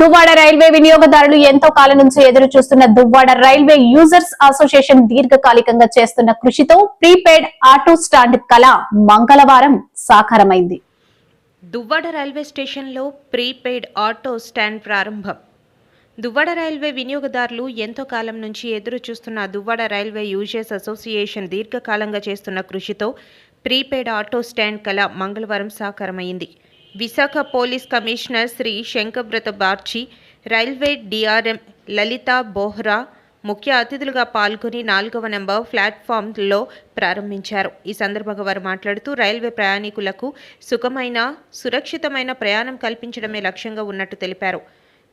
Duvvada railway వినియోగదారులు ఎంతో కాలం నుంచి ఎదురు చూస్తున్న దువ్వాడ రైల్వే యూజర్స్ అసోసియేషన్ దీర్ఘకాలికంగా చేస్తున్న కృషితో ప్రీపెయిడ్ ఆటో స్టాండ్ కళ మంగళవారం సాకారమైంది. దువ్వాడ రైల్వే స్టేషన్లో ప్రీపెయిడ్ ఆటో స్టాండ్ ప్రారంభం. దువ్వాడ రైల్వే వినియోగదారులు ఎంతో కాలం నుంచి ఎదురు చూస్తున్న దువ్వాడ రైల్వే యూజర్స్ అసోసియేషన్ దీర్ఘకాలంగా చేస్తున్న కృషితో ప్రీపెయిడ్ ఆటో స్టాండ్ కళ మంగళవారం సాకారమైంది. Visakha police commissioner Shri Shankhabrata Bagchi railway DRM Lalit Bohra ముఖ్య అతిథులుగా పాల్గొని నాలుగవ నెంబర్ ప్లాట్ఫామ్లో ప్రారంభించారు. ఈ సందర్భంగా వారు మాట్లాడుతూ రైల్వే ప్రయాణికులకు సుఖమైన సురక్షితమైన ప్రయాణం కల్పించడమే లక్ష్యంగా ఉన్నట్టు తెలిపారు.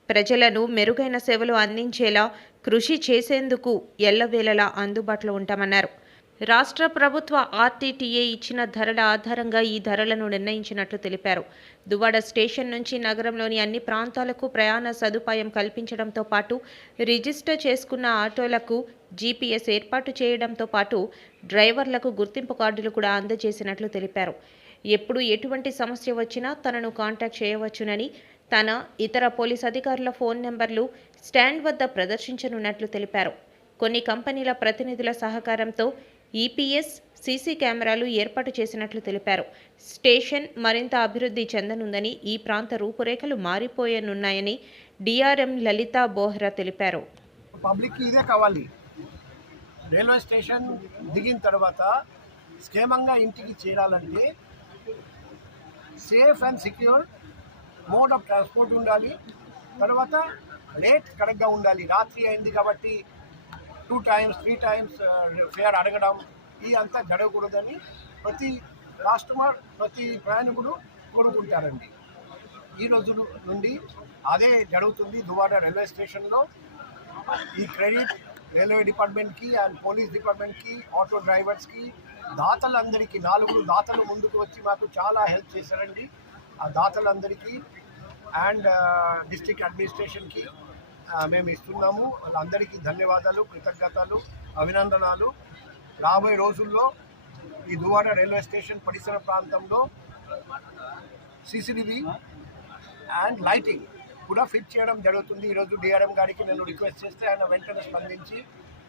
ప్రజలను మెరుగైన సేవలు అందించేలా కృషి చేసేందుకు ఎల్లవేళలా అందుబాటులో ఉంటామన్నారు. రాష్ట్ర ప్రభుత్వ ఆర్టీటీఏ ఇచ్చిన ధరల ఆధారంగా ఈ ధరలను నిర్ణయించినట్లు తెలిపారు. దువ్వాడ స్టేషన్ నుంచి నగరంలోని అన్ని ప్రాంతాలకు ప్రయాణ సదుపాయం కల్పించడంతో పాటు రిజిస్టర్ చేసుకున్న ఆటోలకు జీపీఎస్ ఏర్పాటు చేయడంతో పాటు డ్రైవర్లకు గుర్తింపు కార్డులు కూడా అందజేసినట్లు తెలిపారు. ఎప్పుడు ఎటువంటి సమస్య వచ్చినా తనను కాంటాక్ట్ చేయవచ్చునని తన ఇతర పోలీస్ అధికారుల ఫోన్ నెంబర్లు స్టాండ్ వద్ద ప్రదర్శించనున్నట్లు తెలిపారు. కొన్ని కంపెనీల ప్రతినిధుల సహకారంతో ఈపీఎస్ సీసీ కెమెరాలు ఏర్పాటు చేసినట్లు తెలిపారు. స్టేషన్ మరింత అభివృద్ధి చెందనుందని ఈ ప్రాంత రూపురేఖలు మారిపోయనున్నాయని డిఆర్ఎం లలిత బోహ్రా తెలిపారు. పబ్లిక్ ఇదే కావాలి. రైల్వే స్టేషన్ దిగిన తర్వాత క్షేమంగా ఇంటికి చేరాలంటే safe and secure mode of transport ఉండాలి. తర్వాత రేట్ కరెక్ట్గా ఉండాలి. రాత్రి అయింది కాబట్టి two times three times fare అడగడం ఈ అంతా జరగకూడదని ప్రతి కస్టమర్ ప్రతి ప్రయాణికుడు కోరుకుంటారండి. ఈ రోజు నుండి అదే జరుగుతుంది దువాడ రైల్వే స్టేషన్లో. ఈ క్రెడిట్ రైల్వే డిపార్ట్మెంట్కి అండ్ పోలీస్ డిపార్ట్మెంట్కి ఆటో డ్రైవర్స్కి దాతలందరికీ నాలుగు దాతలు ముందుకు వచ్చి మాకు చాలా హెల్ప్ చేశారండి. ఆ దాతలందరికీ అండ్ డిస్ట్రిక్ట్ అడ్మినిస్ట్రేషన్కి మేము ఇస్తున్నాము. వాళ్ళందరికీ ధన్యవాదాలు కృతజ్ఞతలు అభినందనాలు. రాబోయే రోజుల్లో ఈ దువాడ రైల్వే స్టేషన్ పరిసర ప్రాంతంలో సీసీటీవీ అండ్ లైటింగ్ కూడా ఫిట్ చేయడం జరుగుతుంది. ఈరోజు డిఆర్ఎం గారికి నేను రిక్వెస్ట్ చేస్తే ఆయన వెంటనే స్పందించి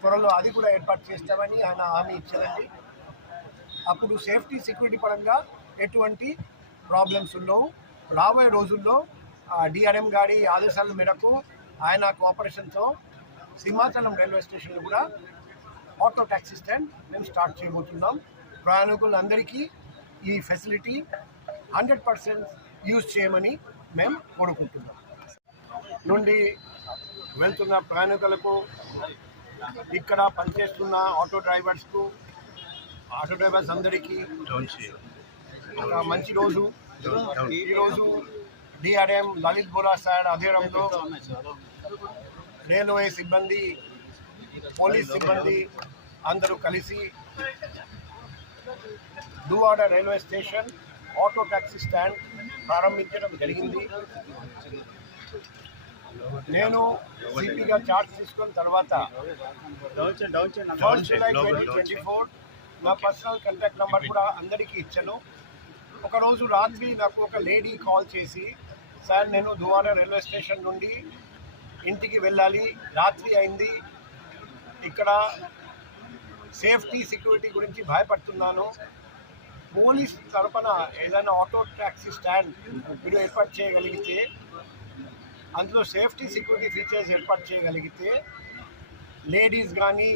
త్వరలో అది కూడా ఏర్పాటు చేస్తామని ఆయన హామీ ఇచ్చారండి. అప్పుడు సేఫ్టీ సెక్యూరిటీ పరంగా ఎటువంటి ప్రాబ్లమ్స్ ఉండవు. రాబోయే రోజుల్లో డిఆర్ఎం గారి ఆదేశాల మేరకు ఆయన కోఆపరేషన్తో సింహాచలం రైల్వే స్టేషన్లో కూడా ఆటో ట్యాక్సీ స్టాండ్ మేము స్టార్ట్ చేయబోతున్నాం. ప్రయాణికులందరికీ ఈ ఫెసిలిటీ హండ్రెడ్ పర్సెంట్ యూజ్ చేయమని మేము కోరుకుంటున్నాం. నుండి వెళ్తున్న ప్రయాణికులకు ఇక్కడ పనిచేస్తున్న ఆటో డ్రైవర్స్కు ఆటో డ్రైవర్స్ అందరికీ మంచి రోజు. ఈరోజు డిఆర్ఎం లలిత్ బోరా సార్ ఆధ్వర్యంలో రైల్వే సిబ్బంది పోలీస్ సిబ్బంది అందరూ కలిసి Duvvada railway station auto taxi stand ప్రారంభించడం జరిగింది. నేను సిపిగా చార్జ్ తీసుకున్న తర్వాత first July twenty twenty four నా పర్సనల్ కాంటాక్ట్ నెంబర్ కూడా అందరికీ ఇచ్చాను. ఒకరోజు రాత్రి నాకు ఒక లేడీ కాల్ చేసి సార్ నేను దువాడ రైల్వే స్టేషన్ నుండి ఇంటికి వెళ్ళాలి. రాత్రి అయింది. ఇక్కడ సేఫ్టీ సెక్యూరిటీ గురించి భయపడుతున్నాను. పోలీస్ తరపున ఏదైనా ఆటో ట్యాక్సీ స్టాండ్ మీరు ఏర్పాటు చేయగలిగితే అందులో సేఫ్టీ సెక్యూరిటీ ఫీచర్స్ ఏర్పాటు చేయగలిగితే లేడీస్ కానీ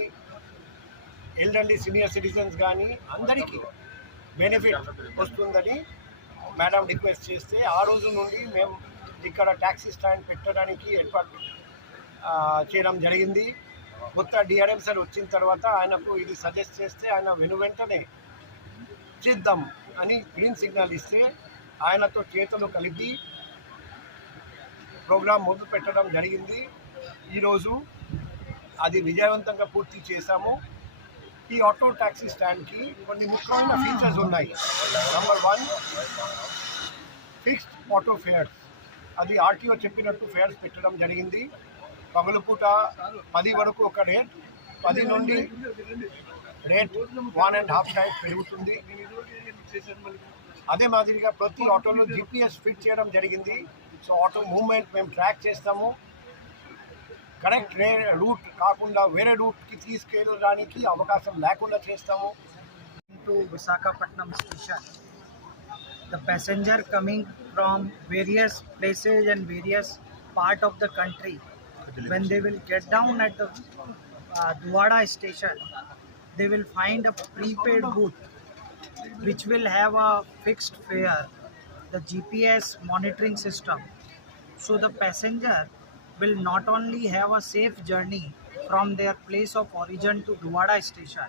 ఎల్డర్లీ సీనియర్ సిటిజన్స్ కానీ అందరికీ బెనిఫిట్ వస్తుందని మేడం రిక్వెస్ట్ చేస్తే ఆ రోజు నుండి మేము ఇక్కడ ట్యాక్సీ స్టాండ్ పెట్టడానికి ఏర్పాటు చేయడం జరిగింది. కొత్త డిఆర్ఎం సార్ వచ్చిన తర్వాత ఆయనకు ఇది సజెస్ట్ చేస్తే ఆయన వెను వెంటనే చేద్దాం అని గ్రీన్ సిగ్నల్ ఇస్తే ఆయనతో చేతులు కలిపి ప్రోగ్రాం మొదలు పెట్టడం జరిగింది. ఈరోజు అది విజయవంతంగా పూర్తి చేశాము. ఈ ఆటో ట్యాక్సీ స్టాండ్కి కొన్ని ముఖ్యమైన ఫీచర్స్ ఉన్నాయి. Number one fixed auto fares అది ఆర్టీఓ చెప్పినట్టు ఫేర్స్ పెట్టడం జరిగింది. పగలుపూట పది వరకు ఒక రేట్ పది నుండి rate one and half time పెరుగుతుంది. అదే మాదిరిగా ప్రతి ఆటోలో జిపిఎస్ ఫిట్ చేయడం జరిగింది. సో ఆటో మూవ్మెంట్ మేము ట్రాక్ చేస్తాము. కరెక్ట్ రే రూట్ కాకుండా వేరే రూట్కి తీసుకెళ్ళడానికి అవకాశం లేకుండా చేస్తాము to Visakhapatnam station. The passenger coming from various places and various part of the country, when they will get down at the uh, Dwada station, they will find a prepaid booth which will have a fixed fare, the GPS monitoring system. So the passenger will not only have a safe journey from their place of origin to Dwada station,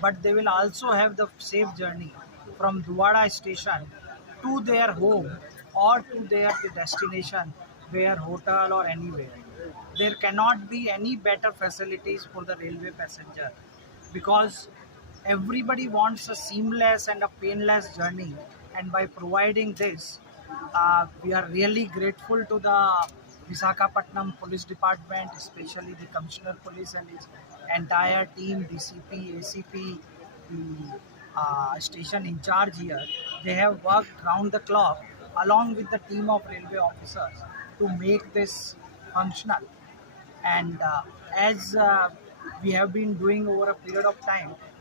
but they will also have the safe journey from Dwada station to their home or to their destination, where hotel or anywhere. There cannot be any better facilities for the railway passenger because everybody wants a seamless and a painless journey and by providing this uh, we are really grateful to the Visakhapatnam Police Department, especially the Commissioner Police and his entire team, DCP, ACP, the uh, station in charge here. They have worked round the clock along with the team of railway officers to make this functional. And uh, as uh, we have been doing over a period of time,